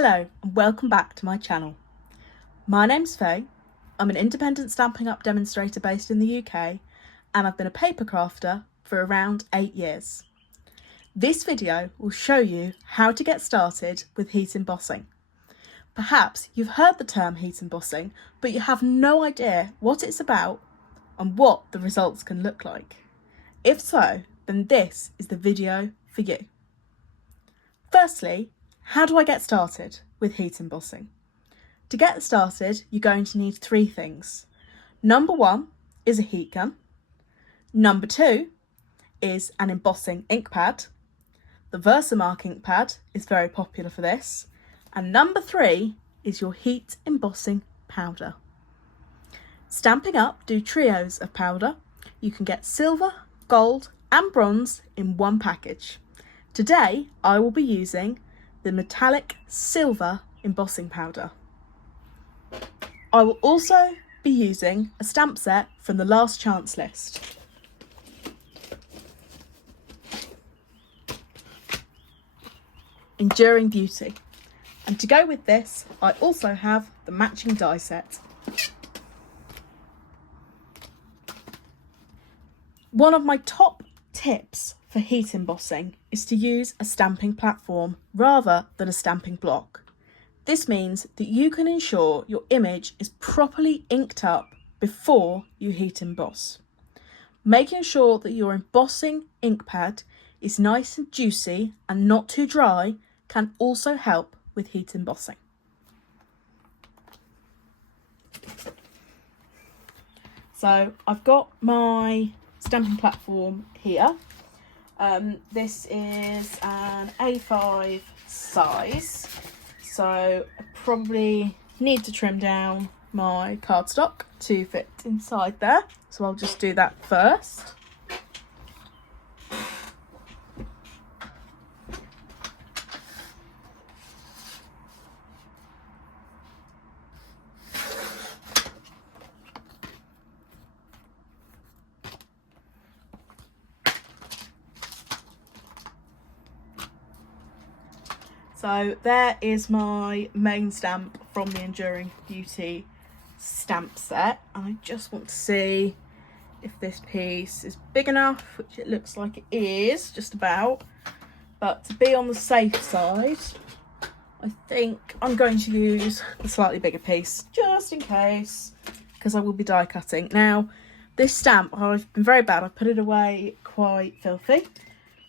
Hello and welcome back to my channel. My name's Faye. I'm an independent Stampin' Up demonstrator based in the UK and I've been a paper crafter for around 8 years. This video will show you how to get started with heat embossing. Perhaps you've heard the term heat embossing, but you have no idea what it's about and what the results can look like. If so, then this is the video for you. Firstly, how do I get started with heat embossing? To get started, you're going to need 3 things. Number 1 is a heat gun. Number 2 is an embossing ink pad. The Versamark ink pad is very popular for this. And number 3 is your heat embossing powder. Stampin' Up do trios of powder. You can get silver, gold and bronze in one package. Today I will be using the metallic silver embossing powder. I will also be using a stamp set from the last chance list. Enduring Beauty. And to go with this, I also have the matching die set. One of my top tips for heat embossing is to use a stamping platform rather than a stamping block. This means that you can ensure your image is properly inked up before you heat emboss. Making sure that your embossing ink pad is nice and juicy and not too dry can also help with heat embossing. So I've got my stamping platform here. This is an A5 size, so I probably need to trim down my cardstock to fit inside there, so I'll just do that first. So there is my main stamp from the Enduring Beauty stamp set. And I just want to see if this piece is big enough, which it looks like it is, just about. But to be on the safe side, I think I'm going to use the slightly bigger piece, just in case, because I will be die cutting. Now, this stamp, I've been very bad. I've put it away quite filthy.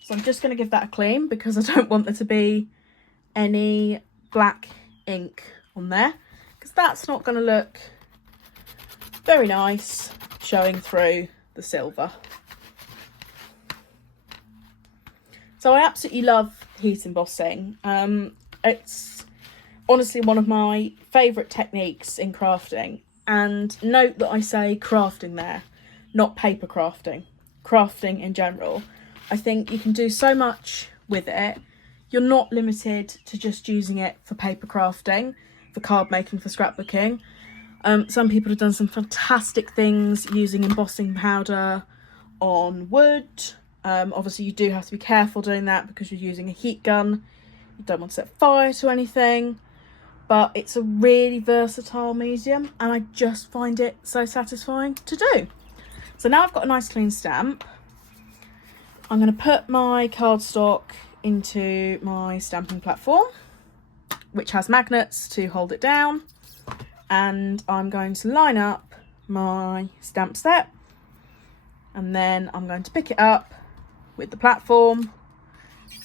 So I'm just going to give that a clean because I don't want there to be any black ink on there, because that's not going to look very nice showing through the silver. So I absolutely love heat embossing. It's honestly one of my favourite techniques in crafting, and note that I say crafting there, not paper crafting. Crafting in general. I think you can do so much with it. You're not limited to just using it for paper crafting, for card making, for scrapbooking. Some people have done some fantastic things using embossing powder on wood. Obviously you do have to be careful doing that because you're using a heat gun. You don't want to set fire to anything, but it's a really versatile medium and I just find it so satisfying to do. So now I've got a nice clean stamp. I'm going to put my cardstock into my stamping platform, which has magnets to hold it down, and I'm going to line up my stamp set, and then I'm going to pick it up with the platform,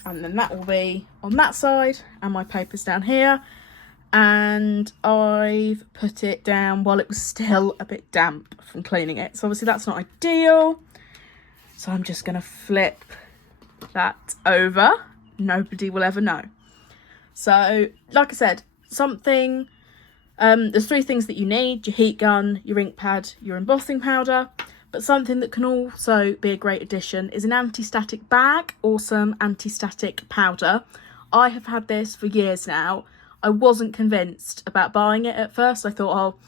and then that will be on that side and my paper's down here. And I've put it down while it was still a bit damp from cleaning it, so obviously that's not ideal, so I'm just going to flip that over. Nobody will ever know. So like I said, there's 3 things that you need: your heat gun, your ink pad, your embossing powder. But something that can also be a great addition is an anti-static bag or some anti-static powder. I have had this for years now. I wasn't convinced about buying it at first. I thought, oh,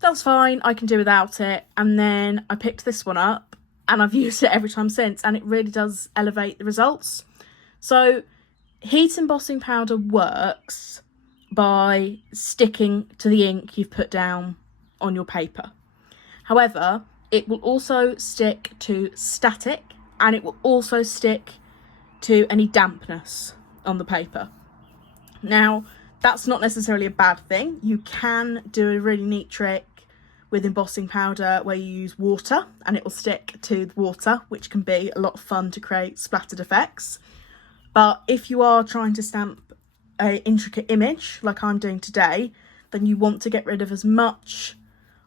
that's fine, I can do without it. And then I picked this one up and I've used it every time since, and it really does elevate the results. So heat embossing powder works, by sticking to the ink you've put down on your paper. However, it will also stick to static, and it will also stick to any dampness on the paper. Now, that's not necessarily a bad thing. You can do a really neat trick with embossing powder where you use water and it will stick to the water, which can be a lot of fun to create splattered effects. But if you are trying to stamp an intricate image like I'm doing today, then you want to get rid of as much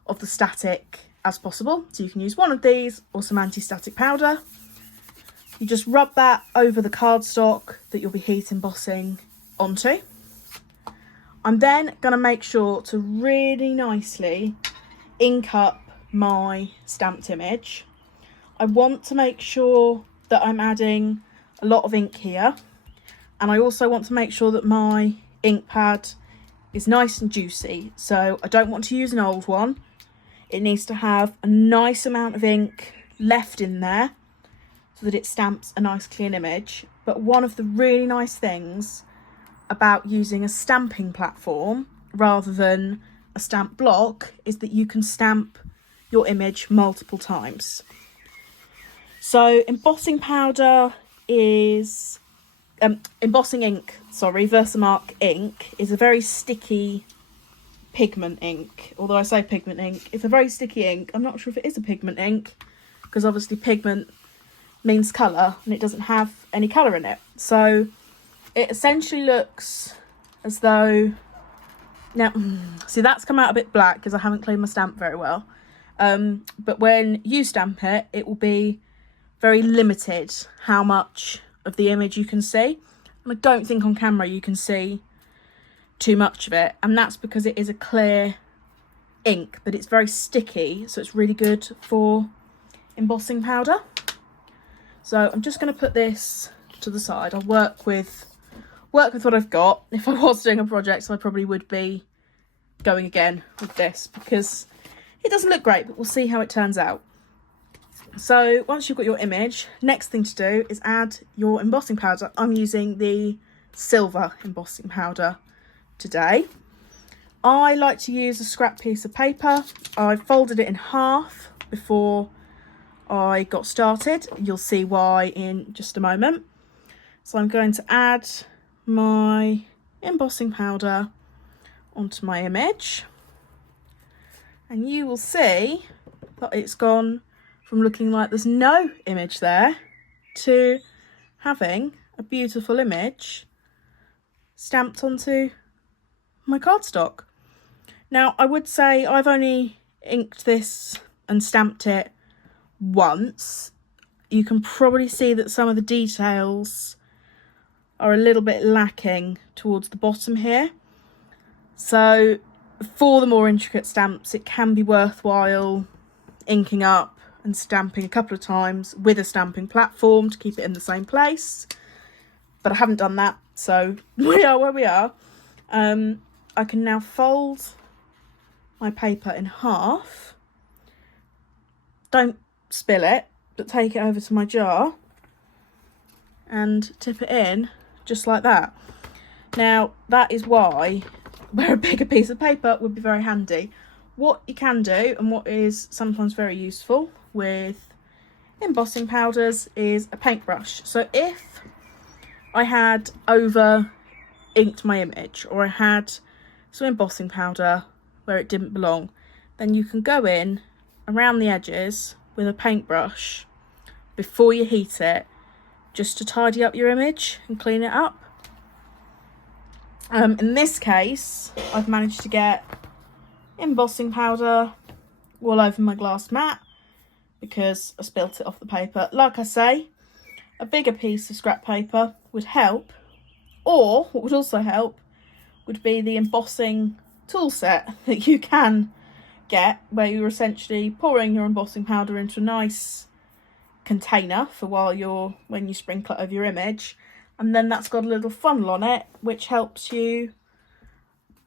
of the static as possible. So you can use one of these or some anti-static powder. You just rub that over the cardstock that you'll be heat embossing onto. I'm then going to make sure to really nicely ink up my stamped image. I want to make sure that I'm adding a lot of ink here, and I also want to make sure that my ink pad is nice and juicy. So I don't want to use an old one. It needs to have a nice amount of ink left in there so that it stamps a nice clean image. But one of the really nice things about using a stamping platform rather than a stamp block is that you can stamp your image multiple times. So embossing powder is embossing ink, Versamark ink is a very sticky pigment ink. Although I say pigment ink, it's a very sticky ink. I'm not sure if it is a pigment ink, because obviously pigment means colour and it doesn't have any colour in it. So it essentially looks as though, now see, that's come out a bit black because I haven't cleaned my stamp very well, but when you stamp it, it will be very limited how much of the image you can see, and I don't think on camera you can see too much of it, and that's because it is a clear ink, but it's very sticky, so it's really good for embossing powder. So I'm just going to put this to the side. I'll work with what I've got. If I was doing a project, so I probably would be going again with this because it doesn't look great, but we'll see how it turns out. So once you've got your image, next thing to do is add your embossing powder. I'm using the silver embossing powder today. I like to use a scrap piece of paper. I folded it in half before I got started. You'll see why in just a moment. So I'm going to add my embossing powder onto my image, and you will see that it's gone from looking like there's no image there to having a beautiful image stamped onto my cardstock. Now, I would say I've only inked this and stamped it once. You can probably see that some of the details are a little bit lacking towards the bottom here. So for the more intricate stamps, it can be worthwhile inking up and stamping a couple of times with a stamping platform to keep it in the same place. But I haven't done that, so we are where we are. I can now fold my paper in half. Don't spill it, but take it over to my jar and tip it in just like that. Now, that is why where a bigger piece of paper would be very handy. What you can do, and what is sometimes very useful with embossing powders, is a paintbrush. So if I had over inked my image, or I had some embossing powder where it didn't belong, then you can go in around the edges with a paintbrush before you heat it, just to tidy up your image and clean it up. In this case, I've managed to get embossing powder all over my glass mat because I spilt it off the paper. Like I say, a bigger piece of scrap paper would help, or what would also help would be the embossing tool set that you can get, where you're essentially pouring your embossing powder into a nice container for when you sprinkle it over your image, and then that's got a little funnel on it which helps you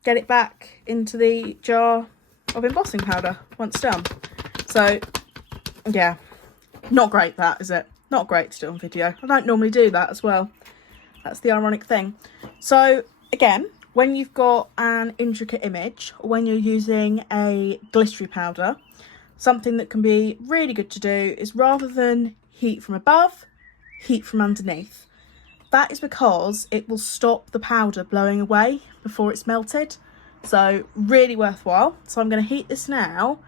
get it back into the jar of embossing powder once done. So yeah, not great, that is it? Not great to do on video. I don't normally do that as well. That's the ironic thing. So again, when you've got an intricate image, or when you're using a glittery powder, something that can be really good to do is, rather than heat from above, heat from underneath. That is because it will stop the powder blowing away before it's melted. So really worthwhile. So I'm going to heat this now,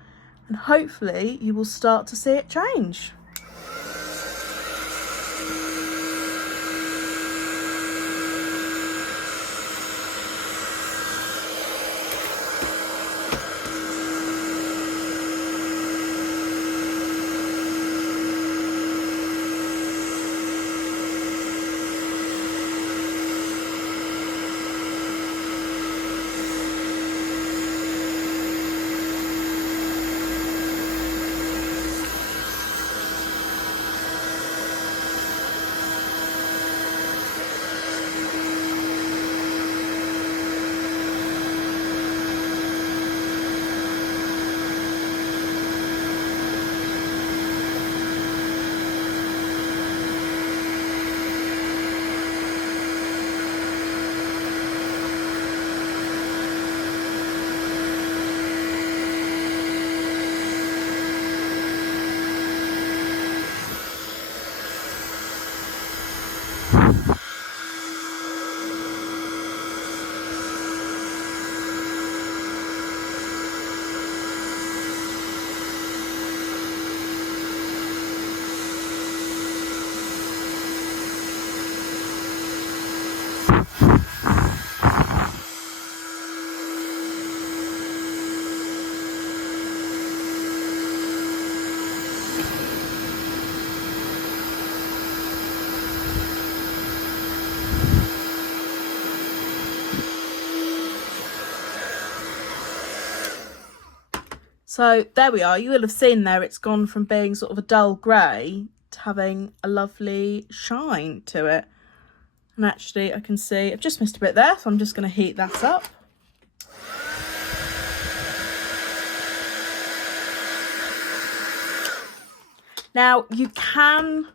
and hopefully you will start to see it change. So there we are. You will have seen there it's gone from being sort of a dull grey to having a lovely shine to it. And actually I can see I've just missed a bit there, so I'm just going to heat that up. Now you can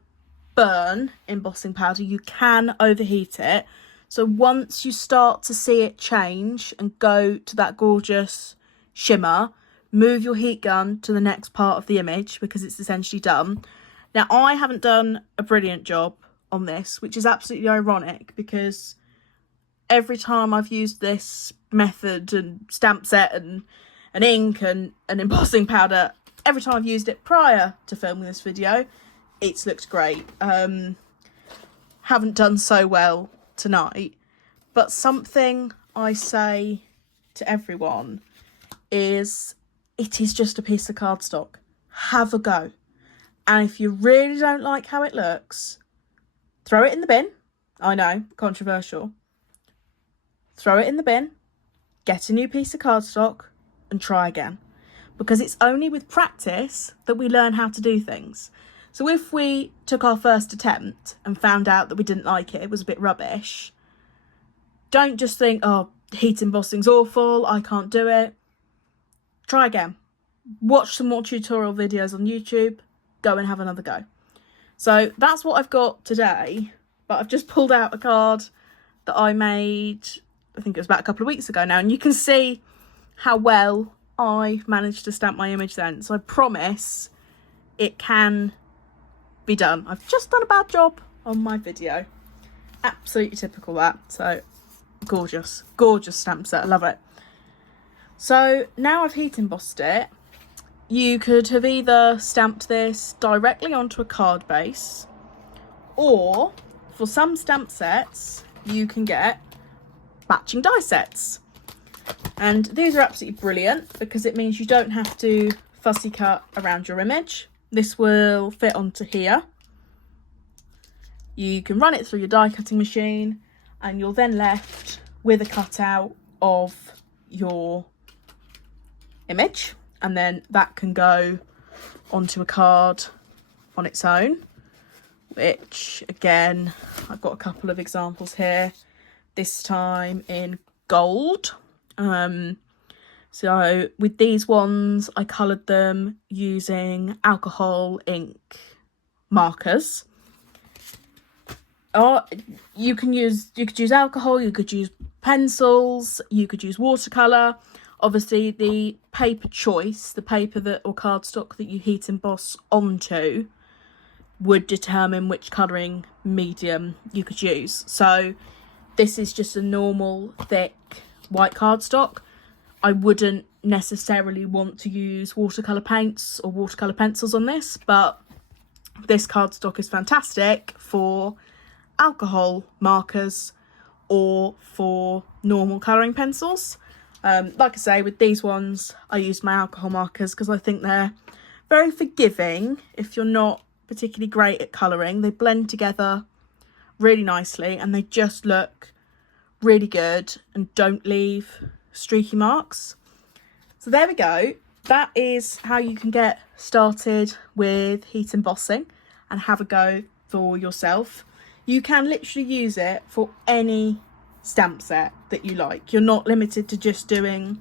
burn embossing powder, you can overheat it. So once you start to see it change and go to that gorgeous shimmer, move your heat gun to the next part of the image because it's essentially done. Now I haven't done a brilliant job on this, which is absolutely ironic because every time I've used this method and stamp set and ink and embossing powder, every time I've used it prior to filming this video, it's looked great. Haven't done so well tonight, but something I say to everyone is, it is just a piece of cardstock. Have a go. And if you really don't like how it looks, throw it in the bin. I know, controversial. Throw it in the bin, get a new piece of cardstock and try again. Because it's only with practice that we learn how to do things. So if we took our first attempt and found out that we didn't like it, it was a bit rubbish, don't just think, oh, heat embossing's awful, I can't do it. Try again. Watch some more tutorial videos on YouTube, go and have another go. So that's what I've got today, but I've just pulled out a card that I made, I think it was about a couple of weeks ago now, and you can see how well I've managed to stamp my image then. So I promise it can be done. I've just done a bad job on my video. Absolutely typical that. So gorgeous, gorgeous stamp set, I love it. So now I've heat embossed it, you could have either stamped this directly onto a card base, or for some stamp sets you can get matching die sets. And these are absolutely brilliant because it means you don't have to fussy cut around your image. This will fit onto here. You can run it through your die cutting machine and you're then left with a cutout of your image, and then that can go onto a card on its own, which again, I've got a couple of examples here, this time in gold. So with these ones I coloured them using alcohol ink markers. You could use alcohol, you could use pencils, you could use watercolour. Obviously the paper choice, the paper that or cardstock that you heat emboss onto would determine which colouring medium you could use. So this is just a normal thick white cardstock. I wouldn't necessarily want to use watercolour paints or watercolour pencils on this, but this cardstock is fantastic for alcohol markers or for normal colouring pencils. Like I say, with these ones I used my alcohol markers because I think they're very forgiving if you're not particularly great at colouring. They blend together really nicely and they just look really good and don't leave streaky marks. So there we go. That is how you can get started with heat embossing and have a go for yourself. You can literally use it for any stamp set that you like. You're not limited to just doing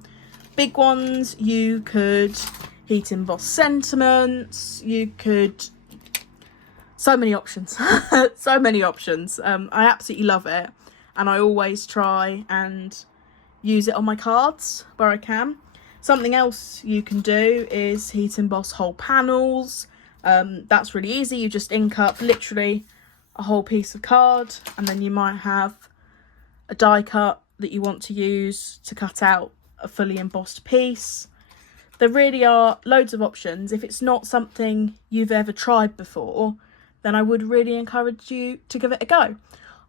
big ones. You could heat emboss sentiments. You could... so many options. So many options. I absolutely love it. And I always try and use it on my cards where I can. Something else you can do is heat emboss whole panels. That's really easy. You just ink up literally a whole piece of card, and then you might have a die cut that you want to use to cut out a fully embossed piece. There really are loads of options. If it's not something you've ever tried before, then I would really encourage you to give it a go.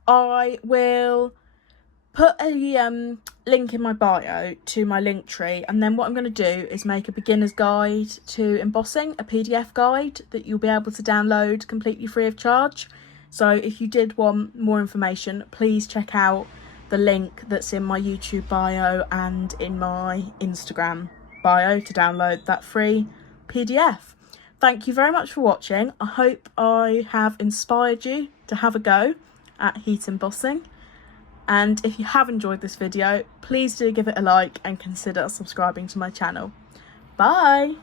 I will put a link in my bio to my link tree, and then what I'm going to do is make a beginner's guide to embossing, a PDF guide that you'll be able to download completely free of charge. So if you did want more information, please check out the link that's in my YouTube bio and in my Instagram bio to download that free PDF. Thank you very much for watching. I hope I have inspired you to have a go at heat embossing. And if you have enjoyed this video, please do give it a like and consider subscribing to my channel. Bye!